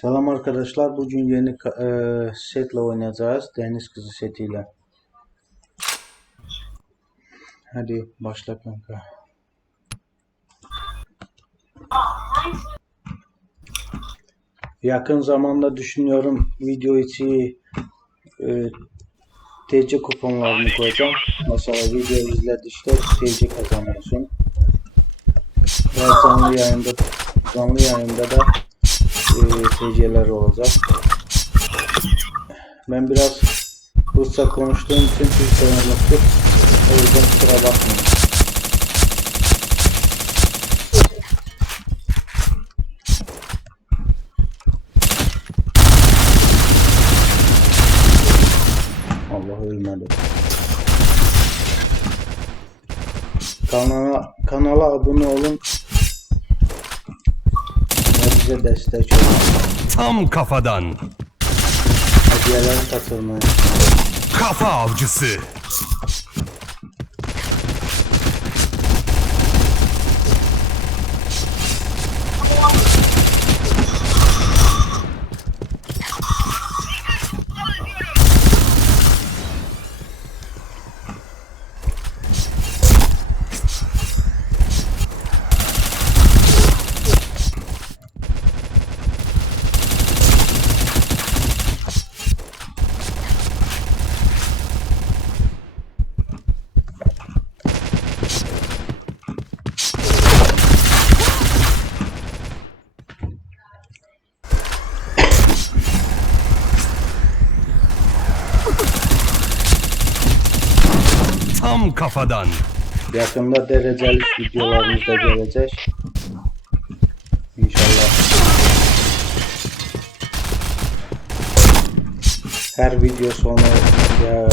Selam arkadaşlar. Bugün yeni eee, setle oynayacağız. Deniz kızı setiyle. Hadi başla kanka. Yakın zamanda düşünüyorum video içi eee, TC kuponlarını koyacağım. Mesela video izledikçe TC kazanıyorsun. Ve canlı yayında canlı yayında da eee TC'ler olacak. Ben biraz Rusça konuştuğum için Türkçe unuttum. O yüzden kusura bakmayın. Allah ölmedi. Kanala, kanala abone olun. Bize destek olun. Tam kafadan. Hediyeler katılmayı. Kafa avcısı. Tam kafadan. Yakında dereceli videolarımız da gelecek. İnşallah. Her video sonu ya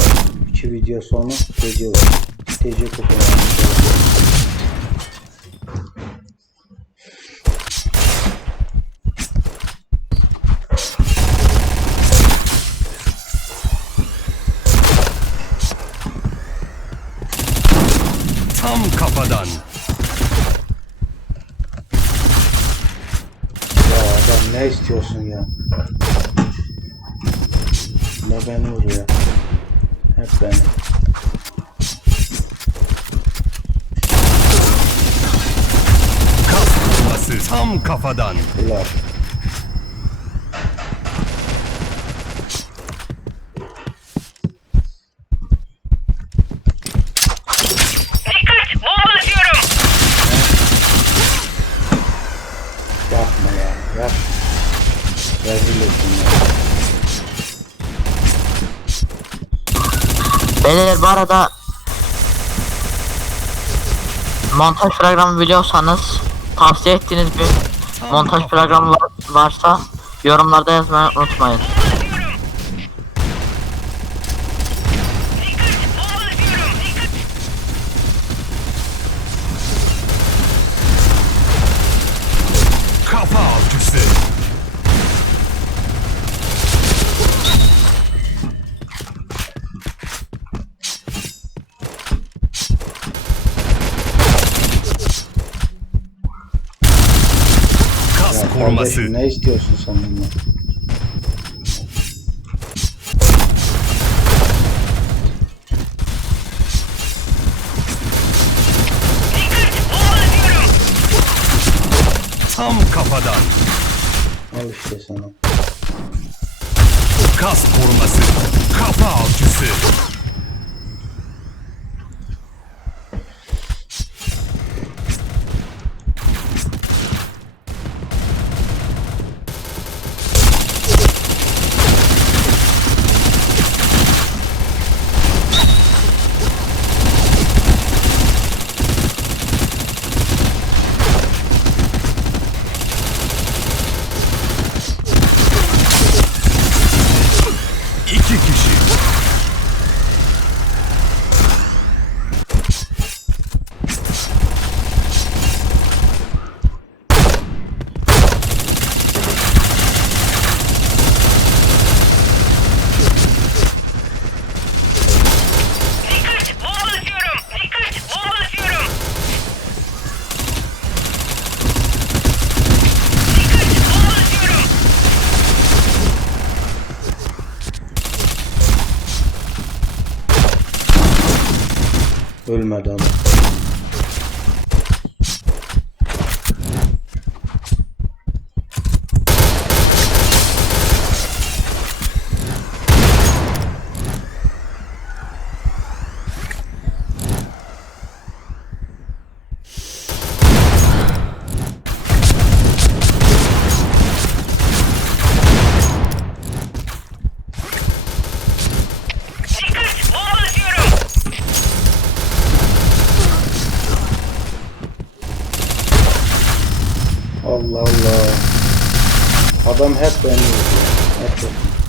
iki video sonu TC TC kuponlarımız gelecek. Tam kafadan. Ya adam ne istiyorsun ya? Ne beni vuruyor. Hep beni. Kas vurması. Tam kafadan. Ulan. Yap. Rezil ettin ya. Beyler bu arada montaj programı biliyorsanız tavsiye ettiğiniz bir montaj programı var- varsa yorumlarda yazmayı unutmayın. Kardeşim ne istiyorsun sen bundan? Tam kafadan. Al işte sana. Kas koruması. Kafa avcısı. İki kişi. Ölmedi ama. Allah Allah. Adam hep beni vuruyor. Hep beni.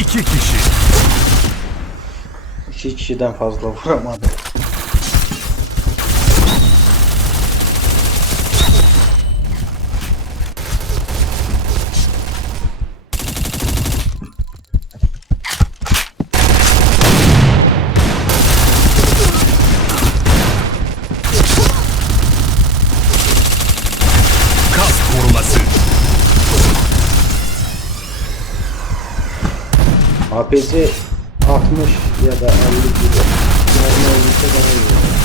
İki kişi. İki kişiden fazla vuramadım. Kas koruması. APC 60 ya da 50 gibi. Mermi olursa daha iyi olur.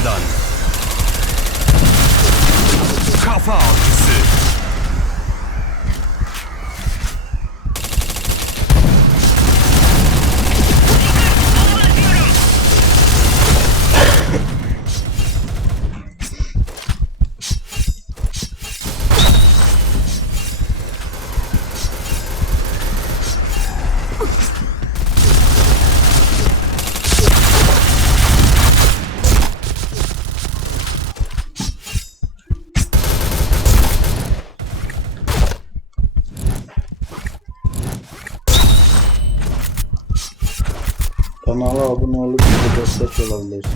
Dikkat! 再来一次 Kanala abone olup bize destek olabilirsiniz.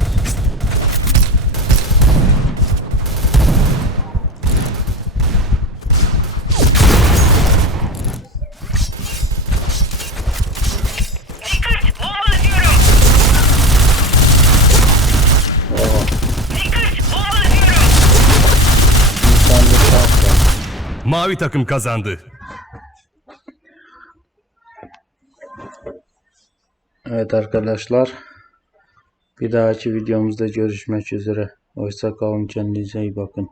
Mavi takım kazandı. Evet arkadaşlar. Bir dahaki videomuzda görüşmek üzere. Hoşça kalın kendinize iyi bakın.